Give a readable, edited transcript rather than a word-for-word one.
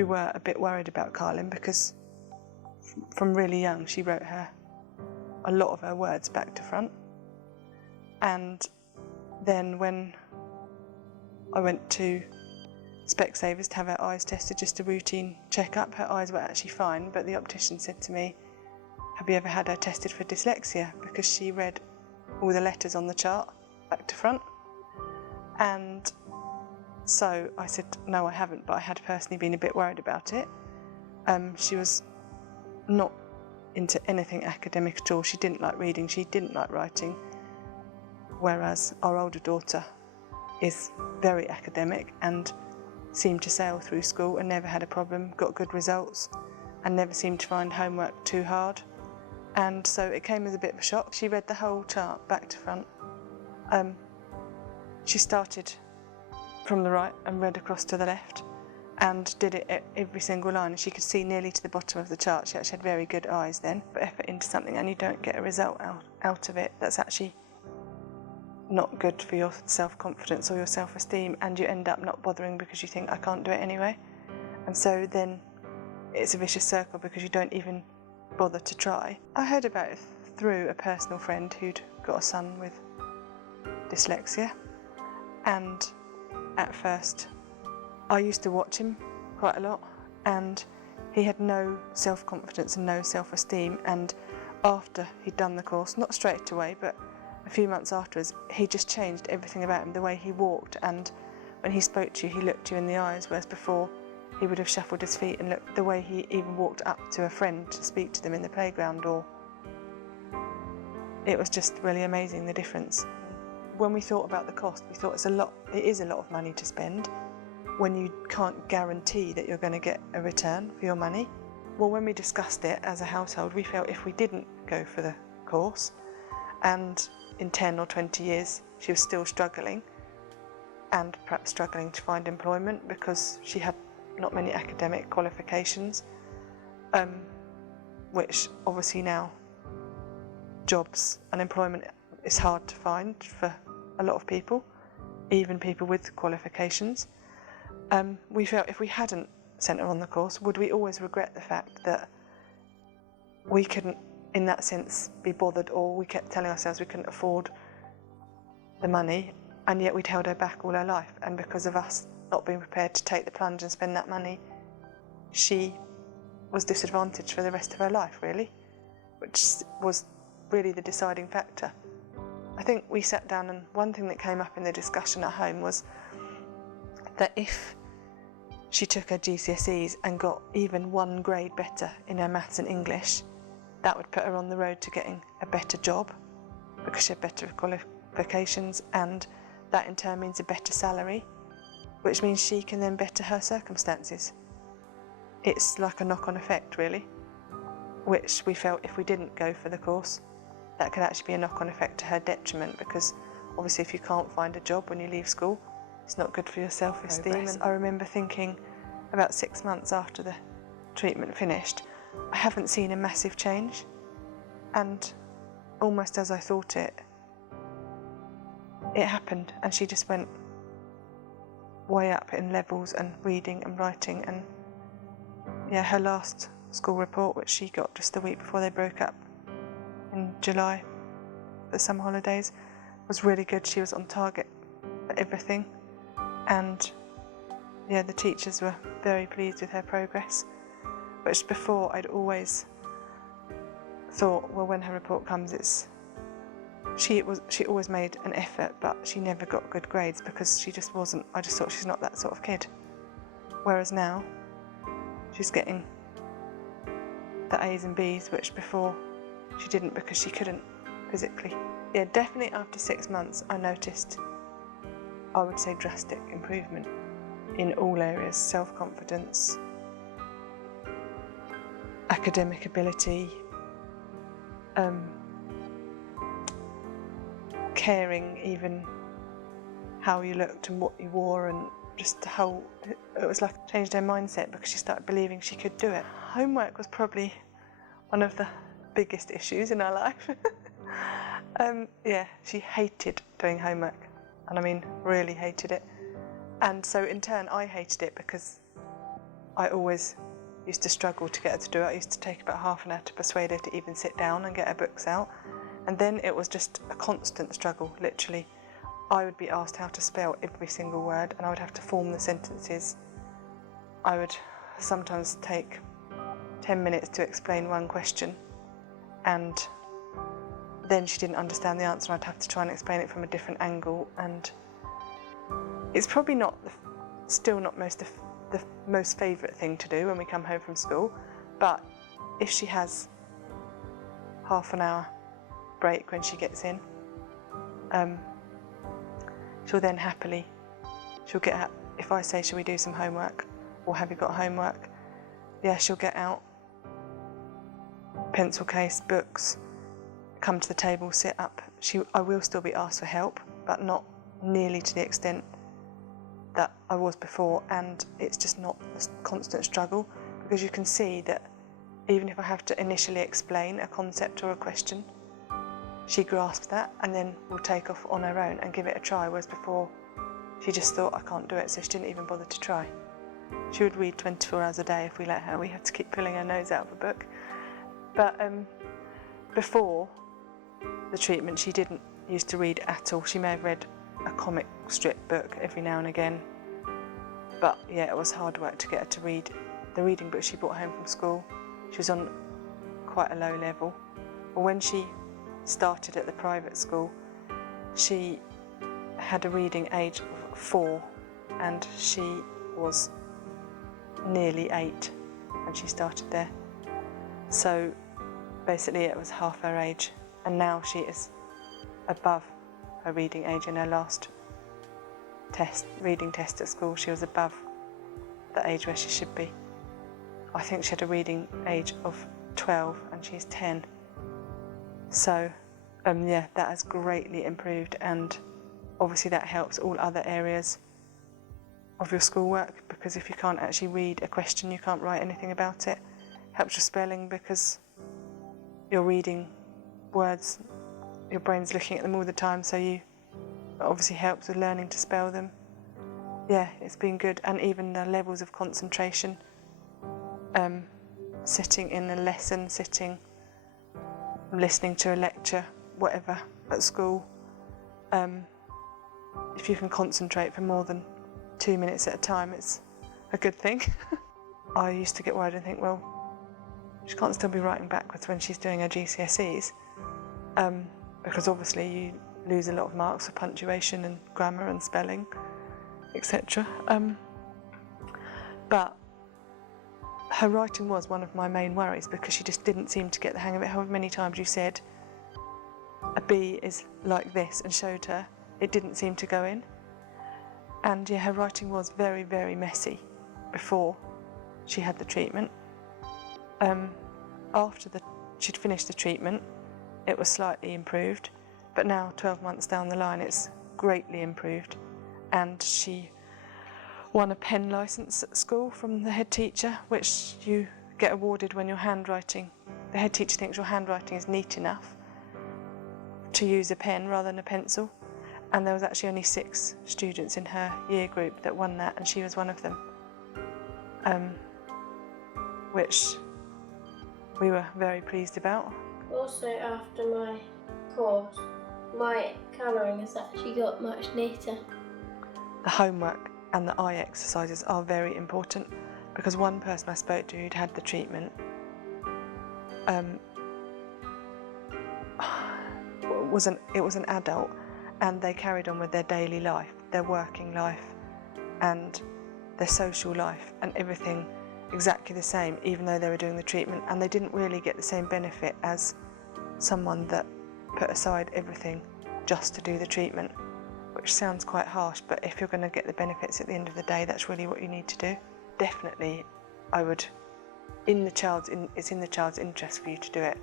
We were a bit worried about Carlin because from really young she wrote a lot of her words back to front. And then when I went to Specsavers to have her eyes tested, just a routine checkup, her eyes were actually fine, but the optician said to me, "Have you ever had her tested for dyslexia?" Because she read all the letters on the chart back to front. And so I said, no, I haven't, but I had personally been a bit worried about it. She was not into anything academic at all. She didn't like reading, she didn't like writing, whereas our older daughter is very academic and seemed to sail through school and never had a problem, got good results, and never seemed to find homework too hard. And so it came as a bit of a shock. She read the whole chart back to front. She started from the right and read across to the left and did it at every single line, and she could see nearly to the bottom of the chart. She actually had very good eyes then. Put effort into something and you don't get a result out of it, that's actually not good for your self-confidence or your self-esteem, and you end up not bothering because you think, I can't do it anyway. And so then it's a vicious circle because you don't even bother to try. I heard about it through a personal friend who'd got a son with dyslexia, and at first I used to watch him quite a lot, and he had no self-confidence and no self-esteem. And after he'd done the course, not straight away, but a few months afterwards, he just changed everything about him, the way he walked, and when he spoke to you, he looked you in the eyes, whereas before he would have shuffled his feet and looked, the way he even walked up to a friend to speak to them in the playground, or it was just really amazing, the difference. When we thought about the cost, we thought it is a lot of money to spend when you can't guarantee that you're going to get a return for your money. Well, when we discussed it as a household, we felt if we didn't go for the course, and in 10 or 20 years she was still struggling, and perhaps struggling to find employment because she had not many academic qualifications, which obviously now jobs and employment is hard to find for a lot of people, even people with qualifications. We felt if we hadn't sent her on the course, would we always regret the fact that we couldn't, in that sense, be bothered, or we kept telling ourselves we couldn't afford the money, and yet we'd held her back all her life, and because of us not being prepared to take the plunge and spend that money, she was disadvantaged for the rest of her life, really, which was really the deciding factor. I think we sat down, and one thing that came up in the discussion at home was that if she took her GCSEs and got even 1 grade better in her maths and English, that would put her on the road to getting a better job because she had better qualifications, and that in turn means a better salary, which means she can then better her circumstances. It's like a knock-on effect, really, which we felt if we didn't go for the course, that could actually be a knock-on effect to her detriment, because obviously if you can't find a job when you leave school, it's not good for your self-esteem. And I remember thinking about 6 months after the treatment finished, I haven't seen a massive change, and almost as I thought it happened, and she just went way up in levels and reading and writing. And yeah, her last school report, which she got just the week before they broke up in July, the summer holidays, was really good. She was on target for everything, and yeah, the teachers were very pleased with her progress, which before I'd always thought, well, when her report comes, she always made an effort, but she never got good grades because she just wasn't. I just thought she's not that sort of kid. Whereas now she's getting the A's and B's, which before she didn't because she couldn't physically. Yeah, definitely after 6 months I noticed, I would say, drastic improvement in all areas: self-confidence, academic ability, caring, even how you looked and what you wore, and just how it was like changed her mindset because she started believing she could do it. Homework was probably one of the biggest issues in her life. Yeah, she hated doing homework, and I mean really hated it. And so in turn I hated it because I always used to struggle to get her to do it. I used to take about half an hour to persuade her to even sit down and get her books out. And then it was just a constant struggle, literally. I would be asked how to spell every single word and I would have to form the sentences. I would sometimes take 10 minutes to explain one question, and then she didn't understand the answer and I'd have to try and explain it from a different angle. And it's probably not still not the most favourite thing to do when we come home from school, but if she has half an hour break when she gets in, she'll then happily, she'll get out. If I say, shall we do some homework, or have you got homework? Yeah, she'll get out pencil case, books, come to the table, sit up. I will still be asked for help, but not nearly to the extent that I was before, and it's just not a constant struggle, because you can see that even if I have to initially explain a concept or a question, she grasps that and then will take off on her own and give it a try, whereas before she just thought, I can't do it, so she didn't even bother to try. She would read 24 hours a day if we let her. We had to keep pulling her nose out of a book. But before the treatment, she didn't used to read at all. She may have read a comic strip book every now and again, but yeah, it was hard work to get her to read the reading book she brought home from school. She was on quite a low level. But when she started at the private school, she had a reading age of 4 and she was nearly 8 when she started there. So basically it was half her age, and now she is above her reading age. In her last reading test at school, she was above the age where she should be. I think she had a reading age of 12 and she's 10. So yeah, that has greatly improved, and obviously that helps all other areas of your schoolwork, because if you can't actually read a question, you can't write anything about it. Helps your spelling because you're reading words, your brain's looking at them all the time, so it obviously helps with learning to spell them. Yeah, it's been good. And even the levels of concentration, sitting in a lesson, listening to a lecture, whatever, at school, if you can concentrate for more than 2 minutes at a time, it's a good thing. I used to get worried and think, well, she can't still be writing backwards when she's doing her GCSEs, because obviously you lose a lot of marks for punctuation and grammar and spelling, etc. But her writing was one of my main worries, because she just didn't seem to get the hang of it. However many times you said a B is like this and showed her, it didn't seem to go in. And yeah, her writing was very, very messy before she had the treatment. After she'd finished the treatment, it was slightly improved, but now 12 months down the line, it's greatly improved. And she won a pen licence at school from the head teacher, which you get awarded when your handwriting, the head teacher thinks your handwriting is neat enough to use a pen rather than a pencil. And there was actually only 6 students in her year group that won that, and she was one of them, which we were very pleased about. Also, after my course, my colouring has actually got much neater. The homework and the eye exercises are very important, because one person I spoke to who'd had the treatment it was an adult, and they carried on with their daily life, their working life and their social life, and everything exactly the same, even though they were doing the treatment, and they didn't really get the same benefit as someone that put aside everything just to do the treatment, which sounds quite harsh, but if you're going to get the benefits at the end of the day, that's really what you need to do. Definitely, I would, it's in the child's interest for you to do it.